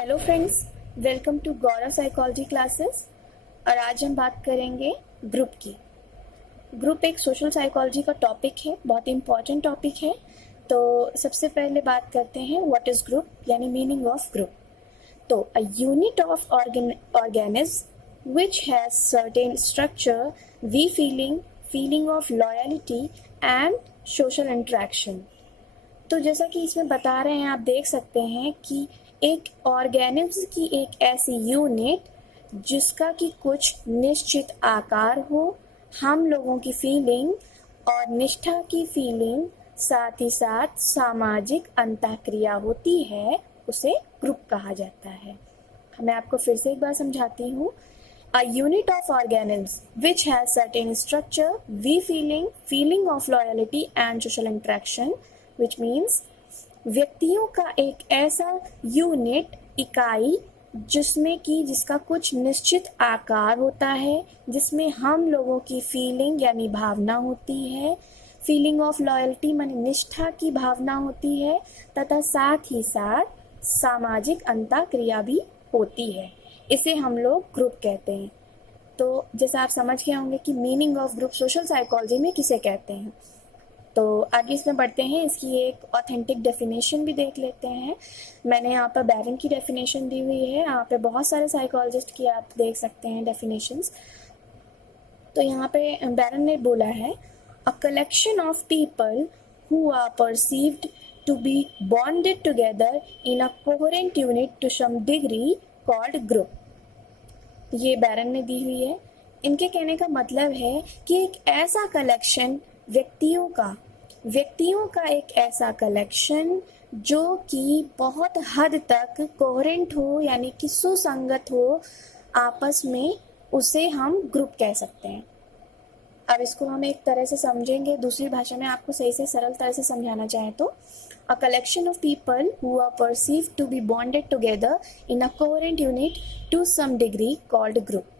Hello friends, welcome to Gaurav psychology classes. और आज हम बात करेंगे ग्रुप की। ग्रुप एक सोशल साइकोलॉजी का टॉपिक है, बहुत इम्पॉर्टेंट टॉपिक है। तो सबसे पहले बात करते हैं व्हाट इज ग्रुप, यानी मीनिंग ऑफ ग्रुप। तो a unit of organism which has certain structure, we feeling of loyalty and social interaction. तो जैसा कि इसमें बता रहे हैं, आप देख सकते हैं कि एक ऑर्गेनिज्म की एक ऐसी यूनिट जिसका कि कुछ निश्चित आकार हो, हम लोगों की फीलिंग और निष्ठा की फीलिंग, साथ ही साथ सामाजिक अंतःक्रिया होती है, उसे ग्रुप कहा जाता है। मैं आपको फिर से एक बार समझाती हूँ। A unit of organisms which has certain structure, we feeling of loyalty and social interaction, which means व्यक्तियों का एक ऐसा यूनिट, इकाई, जिसमें कि जिसका कुछ निश्चित आकार होता है, जिसमें हम लोगों की फीलिंग यानी भावना होती है, फीलिंग ऑफ लॉयल्टी मानी निष्ठा की भावना होती है, तथा साथ ही साथ सामाजिक अंतःक्रिया भी होती है। इसे हम लोग ग्रुप कहते हैं। तो जैसा आप समझ गए होंगे कि meaning of group social psychology में किसे कहते हैं। तो आगे इसमें बढ़ते हैं, इसकी एक ऑथेंटिक डेफिनेशन भी देख लेते हैं। मैंने यहाँ पर बैरन की डेफिनेशन दी हुई है, यहाँ पे बहुत सारे साइकोलॉजिस्ट की आप देख सकते हैं डेफिनेशंस। तो यहाँ पे बैरन ने बोला है, a collection of people who are perceived to be bonded together in a coherent unit to some degree called group. ये बैरन ने दी हुई है। इनके कहने का मतलब है कि एक ऐसा कलेक्शन व्यक्तियों का एक ऐसा कलेक्शन जो कि बहुत हद तक कोहेरेंट हो, यानी कि सुसंगत हो आपस में, उसे हम ग्रुप कह सकते हैं। अब इसको हम एक तरह से समझेंगे, दूसरी भाषा में आपको सही से सरल तरह से समझाना चाहें तो, a collection of people who are perceived to be bonded together in a coherent unit to some degree called group।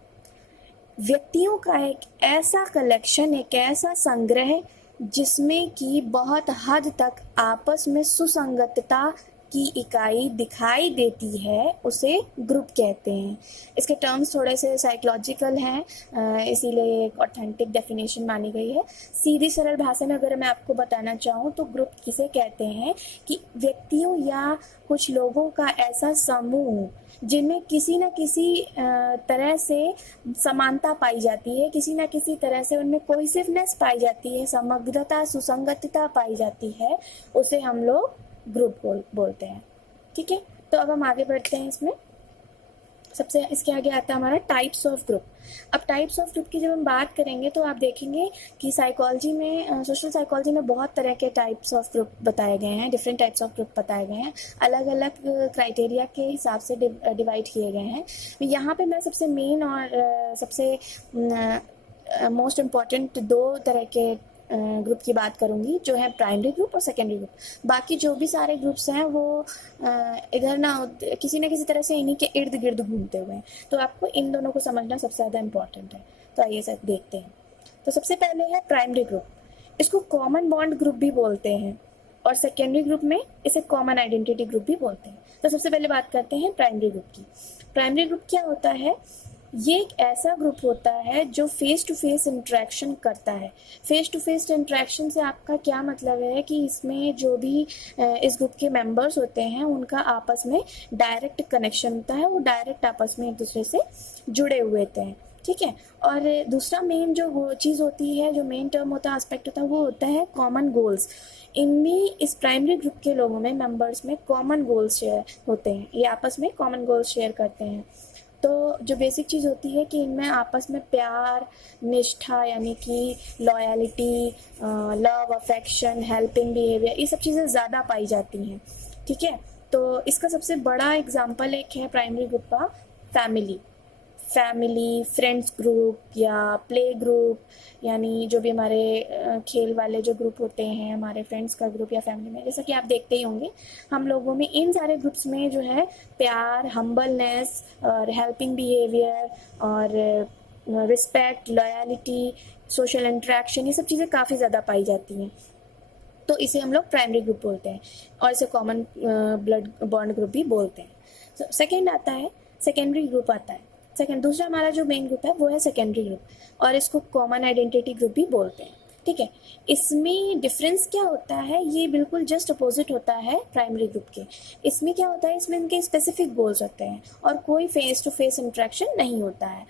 व्यक्तियों का एक ऐसा कलेक्शन, एक ऐसा संग्रह जिसमें कि बहुत हद तक आपस में सुसंगतता की इकाई दिखाई देती है, उसे ग्रुप कहते हैं। इसके टर्म्स थोड़े से साइकोलॉजिकल हैं, इसीलिए एक ऑथेंटिक डेफिनेशन मानी गई है। सीधी सरल भाषा में अगर मैं आपको बताना चाहूँ तो ग्रुप किसे कहते हैं कि व्यक्तियों या कुछ लोगों का ऐसा समूह जिनमें किसी न किसी तरह से समानता पाई जाती है, किसी न किसी तरह से उनमें कोहेसिवनेस पाई जाती है, समग्रता, सुसंगतता पाई जाती है, उसे हम लोग ग्रुप बोलते हैं। ठीक है, तो अब हम आगे बढ़ते हैं। इसमें सबसे इसके आगे आता है हमारा टाइप्स ऑफ ग्रुप। अब टाइप्स ऑफ ग्रुप की जब हम बात करेंगे तो आप देखेंगे कि साइकोलॉजी में, सोशल साइकोलॉजी में बहुत तरह के टाइप्स ऑफ ग्रुप बताए गए हैं, डिफरेंट टाइप्स ऑफ ग्रुप बताए गए हैं, अलग अलग क्राइटेरिया के हिसाब से डिवाइड किए गए हैं। यहाँ पे मैं सबसे मेन और सबसे मोस्ट इम्पॉर्टेंट दो तरह के ग्रुप की बात करूंगी, जो है प्राइमरी ग्रुप और सेकेंडरी ग्रुप। बाकी जो भी सारे ग्रुप्स हैं वो इधर ना किसी न किसी तरह से इन्हीं के इर्द गिर्द घूमते हुए हैं। तो आपको इन दोनों को समझना सबसे ज़्यादा इम्पॉर्टेंट है। तो आइए सब देखते हैं। तो सबसे पहले है प्राइमरी ग्रुप। इसको कॉमन बॉन्ड ग्रुप भी बोलते हैं, और सेकेंडरी ग्रुप में इसे कॉमन आइडेंटिटी ग्रुप भी बोलते हैं। तो सबसे पहले बात करते हैं प्राइमरी ग्रुप की। प्राइमरी ग्रुप क्या होता है? ये एक ऐसा ग्रुप होता है जो फेस टू फेस इंटरेक्शन करता है। फेस टू फेस इंटरेक्शन से आपका क्या मतलब है कि इसमें जो भी इस ग्रुप के मेंबर्स होते हैं उनका आपस में डायरेक्ट कनेक्शन होता है, वो डायरेक्ट आपस में एक दूसरे से जुड़े हुए होते हैं। ठीक है, और दूसरा मेन जो वो चीज़ होती है, जो मेन टर्म होता है, एस्पेक्ट होता है, वो होता है कॉमन गोल्स। इनमें इस प्राइमरी ग्रुप के लोगों में, मेंबर्स में कॉमन गोल्स शेयर होते हैं, ये आपस में कॉमन गोल्स शेयर करते हैं। तो जो बेसिक चीज़ होती है कि इनमें आपस में प्यार, निष्ठा यानी कि loyalty, love, affection, helping behaviour, ये सब चीज़ें ज़्यादा पाई जाती हैं। ठीक है, तो इसका सबसे बड़ा एग्जांपल एक है प्राइमरी ग्रुप का फैमिली, फ्रेंड्स ग्रुप या प्ले ग्रुप, यानी जो भी हमारे खेल वाले जो ग्रुप होते हैं, हमारे फ्रेंड्स का ग्रुप या फैमिली में, जैसा कि आप देखते ही होंगे हम लोगों में इन सारे ग्रुप्स में जो है प्यार, हम्बलनेस और हेल्पिंग बिहेवियर और रिस्पेक्ट, लॉयल्टी, सोशल इंटरेक्शन, ये सब चीज़ें काफ़ी ज़्यादा पाई जाती हैं। तो इसे हम लोग प्राइमरी ग्रुप बोलते हैं और इसे कॉमन ब्लड बॉन्ड ग्रुप भी बोलते हैं। सेकेंड आता है सेकेंडरी ग्रुप आता है। दूसरा हमारा जो मेन ग्रुप है वो है सेकेंडरी ग्रुप, और इसको कॉमन आइडेंटिटी ग्रुप भी बोलते हैं। ठीक है, इसमें डिफरेंस क्या होता है, ये बिल्कुल जस्ट अपोजिट होता है प्राइमरी ग्रुप के। इसमें क्या होता है, इसमें इनके स्पेसिफिक गोल्स होते हैं और कोई फेस टू फेस इंटरेक्शन नहीं होता है।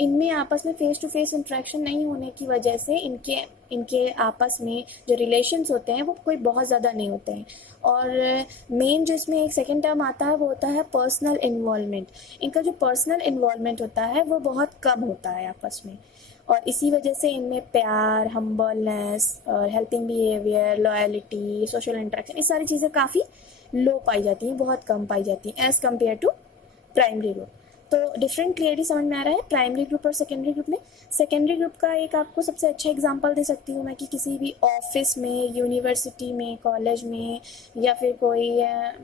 इनमें आपस में फेस टू फेस इंटरेक्शन नहीं होने की वजह से इनके आपस में जो रिलेशंस होते हैं वो कोई बहुत ज़्यादा नहीं होते हैं। और मेन जो इसमें एक सेकेंड टर्म आता है वो होता है पर्सनल इन्वॉल्वमेंट। इनका जो पर्सनल इन्वॉल्वमेंट होता है वो बहुत कम होता है आपस में, और इसी वजह से इनमें प्यार, हम्बलनेस और helping behaviour, loyalty, social interaction, ये सारी चीज़ें काफ़ी लो पाई जाती हैं, बहुत कम पाई जाती हैं as compare to primary group. तो डिफरेंट क्लियरली समझ में आ रहा है प्राइमरी ग्रुप और सेकेंडरी ग्रुप में। सेकेंडरी ग्रुप का एक आपको सबसे अच्छा एग्जांपल दे सकती हूँ मैं कि किसी भी ऑफिस में, यूनिवर्सिटी में, कॉलेज में, या फिर कोई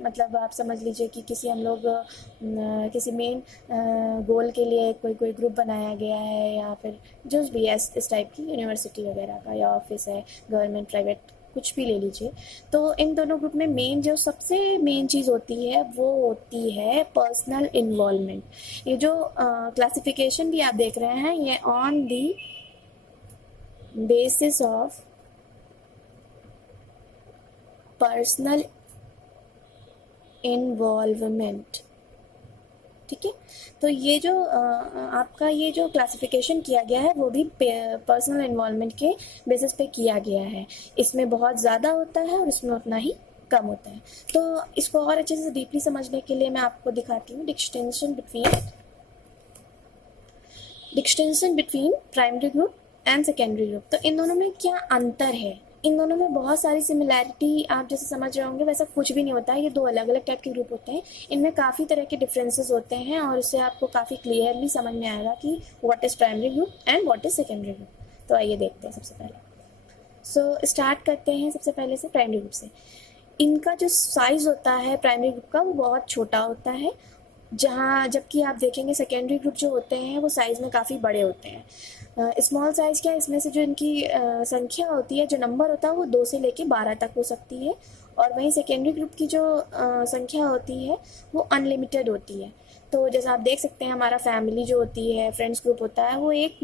मतलब आप समझ लीजिए कि किसी हम लोग किसी मेन गोल के लिए कोई ग्रुप बनाया गया है, या फिर जो भी इस टाइप की यूनिवर्सिटी वगैरह का या ऑफिस है, गवर्नमेंट, प्राइवेट, कुछ भी ले लीजिए। तो इन दोनों ग्रुप में मेन जो सबसे मेन चीज़ होती है वो होती है पर्सनल इन्वॉल्वमेंट। ये जो क्लासिफिकेशन भी आप देख रहे हैं ये on the basis of personal involvement. ठीक है, तो ये जो आपका ये जो क्लासिफिकेशन किया गया है वो भी पर्सनल इन्वॉल्वमेंट के बेसिस पे किया गया है। इसमें बहुत ज़्यादा होता है और इसमें उतना ही कम होता है। तो इसको और अच्छे से डीपली समझने के लिए मैं आपको दिखाती हूँ distinction between primary group and secondary group. तो इन दोनों में क्या अंतर है, इन दोनों में बहुत सारी सिमिलैरिटी आप जैसे समझ रहे होंगे वैसा कुछ भी नहीं होता है। ये दो अलग अलग टाइप के ग्रुप होते हैं, इनमें काफ़ी तरह के डिफरेंसेस होते हैं, और इससे आपको काफ़ी क्लियरली समझ में आएगा कि what is primary group and what is secondary group. तो आइए देखते हैं सबसे पहले। स्टार्ट करते हैं सबसे पहले से प्राइमरी ग्रुप से। इनका जो साइज़ होता है प्राइमरी ग्रुप का वो बहुत छोटा होता है, जबकि आप देखेंगे सेकेंडरी ग्रुप जो होते हैं वो साइज़ में काफ़ी बड़े होते हैं। स्मॉल साइज़ क्या है, इसमें से जो इनकी संख्या होती है, जो नंबर होता है वो 2 से लेके 12 तक हो सकती है, और वहीं सेकेंडरी ग्रुप की जो संख्या होती है वो अनलिमिटेड होती है। तो जैसा आप देख सकते हैं हमारा फैमिली जो होती है, फ्रेंड्स ग्रुप होता है, वो एक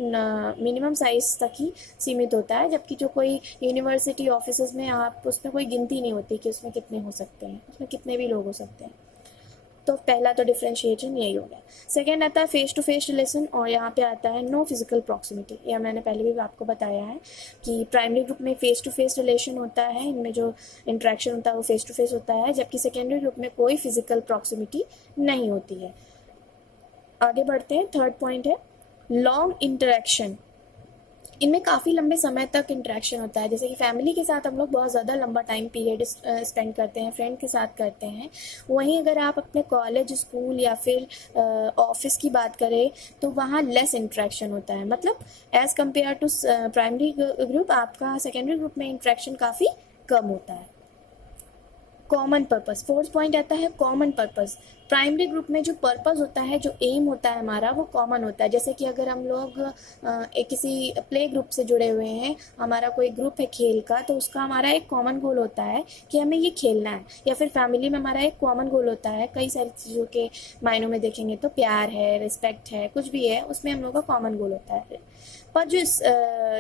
मिनिमम साइज़ तक ही सीमित होता है, जबकि जो कोई यूनिवर्सिटी ऑफिस में आप उसमें कोई गिनती नहीं होती कि उसमें कितने हो सकते हैं, उसमें कितने भी लोग हो सकते हैं। तो पहला तो डिफ्रेंशिएशन यही हो गया। सेकेंड आता है फेस टू फेस रिलेशन, और यहाँ पे आता है नो फिजिकल प्रॉक्सिमिटी। यह मैंने पहले भी आपको बताया है कि प्राइमरी ग्रुप में फेस टू फेस रिलेशन होता है, इनमें जो इंट्रैक्शन होता है वो फेस टू फेस होता है, जबकि सेकेंडरी ग्रुप में कोई फिजिकल प्रॉक्सिमिटी नहीं होती है। आगे बढ़ते हैं, थर्ड पॉइंट है लॉन्ग इंटरेक्शन। इनमें काफ़ी लंबे समय तक इंटरेक्शन होता है, जैसे कि फैमिली के साथ हम लोग बहुत ज़्यादा लंबा टाइम पीरियड स्पेंड करते हैं, फ्रेंड के साथ करते हैं। वहीं अगर आप अपने कॉलेज, स्कूल या फिर ऑफिस की बात करें तो वहाँ लेस इंटरेक्शन होता है। मतलब as compare to primary group आपका सेकेंडरी ग्रुप में इंटरेक्शन काफ़ी कम होता है। कॉमन पर्पस, फोर्थ पॉइंट आता है कॉमन पर्पस। प्राइमरी ग्रुप में जो पर्पस होता है, जो एम होता है हमारा, वो कॉमन होता है। जैसे कि अगर हम लोग एक किसी प्ले ग्रुप से जुड़े हुए हैं, हमारा कोई ग्रुप है खेल का, तो उसका हमारा एक कॉमन गोल होता है कि हमें ये खेलना है। या फिर फैमिली में हमारा एक कॉमन गोल होता है, कई सारी चीज़ों के मायनों में देखेंगे तो प्यार है, रिस्पेक्ट है, कुछ भी है, उसमें हम लोग का कॉमन गोल होता है। पर जो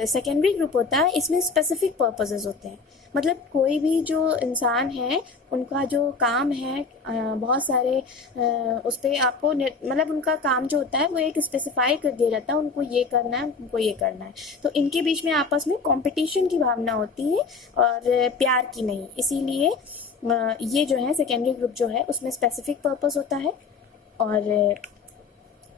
सेकेंडरी ग्रुप होता है इसमें स्पेसिफिक पर्पसेस होते हैं। मतलब कोई भी जो इंसान है उनका जो काम है बहुत सारे उस पर आपको मतलब उनका काम जो होता है वो एक स्पेसिफाई कर दिया जाता है, उनको ये करना है, उनको ये करना है। तो इनके बीच में आपस में कंपटीशन की भावना होती है और प्यार की नहीं। इसीलिए ये जो है सेकेंडरी ग्रुप जो है उसमें स्पेसिफिक पर्पस होता है और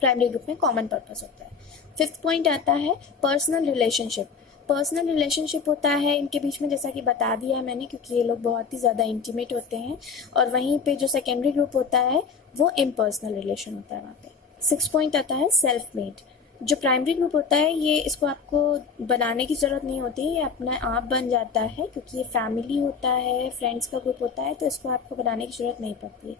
प्राइमरी ग्रुप में कॉमन पर्पस होता है। फिफ्थ पॉइंट आता है पर्सनल रिलेशनशिप। पर्सनल रिलेशनशिप होता है इनके बीच में, जैसा कि बता दिया है मैंने, क्योंकि ये लोग बहुत ही ज़्यादा इंटीमेट होते हैं। और वहीं पे जो सेकेंडरी ग्रुप होता है वो इम्पर्सनल रिलेशन होता है वहाँ पे। सिक्स पॉइंट आता है सेल्फ मेड। जो प्राइमरी ग्रुप होता है ये इसको आपको बनाने की ज़रूरत नहीं होती, ये अपने आप बन जाता है, क्योंकि ये फैमिली होता है, फ्रेंड्स का ग्रुप होता है, तो इसको आपको बनाने की ज़रूरत नहीं पड़ती है।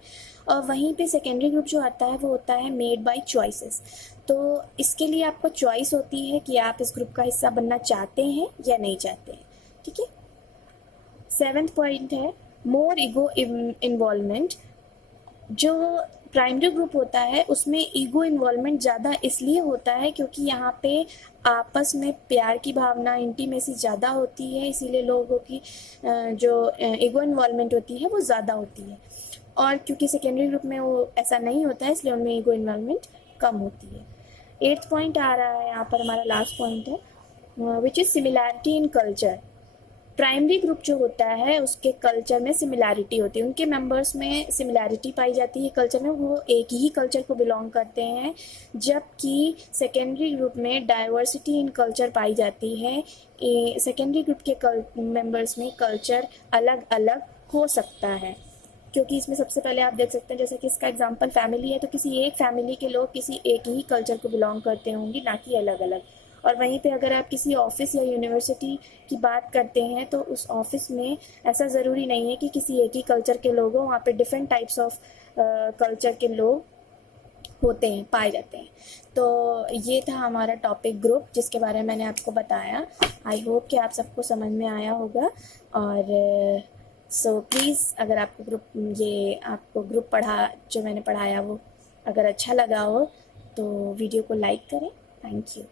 और वहीं पे सेकेंडरी ग्रुप जो आता है वो होता है मेड बाय चॉइसेस। तो इसके लिए आपको चॉइस होती है कि आप इस ग्रुप का हिस्सा बनना चाहते हैं या नहीं चाहते हैं। ठीक है। सेवेंथ पॉइंट है मोर ईगो इन्वॉल्वमेंट। जो प्राइमरी ग्रुप होता है उसमें ईगो इन्वॉल्वमेंट ज़्यादा इसलिए होता है क्योंकि यहाँ पे आपस में प्यार की भावना, इंटीमेसी ज़्यादा होती है, इसीलिए लोगों की जो ईगो इन्वॉल्वमेंट होती है वो ज़्यादा होती है। और क्योंकि सेकेंडरी ग्रुप में वो ऐसा नहीं होता है इसलिए उनमें ईगो इन्वॉल्वमेंट कम होती है। 8th पॉइंट आ रहा है यहाँ पर, हमारा लास्ट पॉइंट है, which is similarity in culture. Primary group जो होता है उसके कल्चर में सिमिलैरिटी होती है, उनके मेंबर्स में सिमिलैरिटी पाई जाती है कल्चर में, वो एक ही कल्चर को बिलोंग करते हैं। जबकि सेकेंडरी ग्रुप में डाइवर्सिटी इन कल्चर पाई जाती है। सेकेंडरी ग्रुप के मेंबर्स में कल्चर अलग अलग हो सकता है, क्योंकि इसमें सबसे पहले आप देख सकते हैं जैसे कि इसका एग्जांपल फैमिली है, तो किसी एक फैमिली के लोग किसी एक ही कल्चर को बिलोंग करते होंगे, ना कि अलग अलग। और वहीं पे अगर आप किसी ऑफिस या यूनिवर्सिटी की बात करते हैं तो उस ऑफिस में ऐसा ज़रूरी नहीं है कि किसी एक ही कल्चर के लोग हों, वहाँ पे डिफरेंट टाइप्स ऑफ कल्चर के लोग होते हैं, पाए जाते हैं। तो ये था हमारा टॉपिक ग्रुप, जिसके बारे में मैंने आपको बताया। आई होप कि आप सबको समझ में आया होगा। और सो प्लीज़, अगर आपको ग्रुप जो मैंने पढ़ाया वो अगर अच्छा लगा हो तो वीडियो को लाइक करें। Thank you.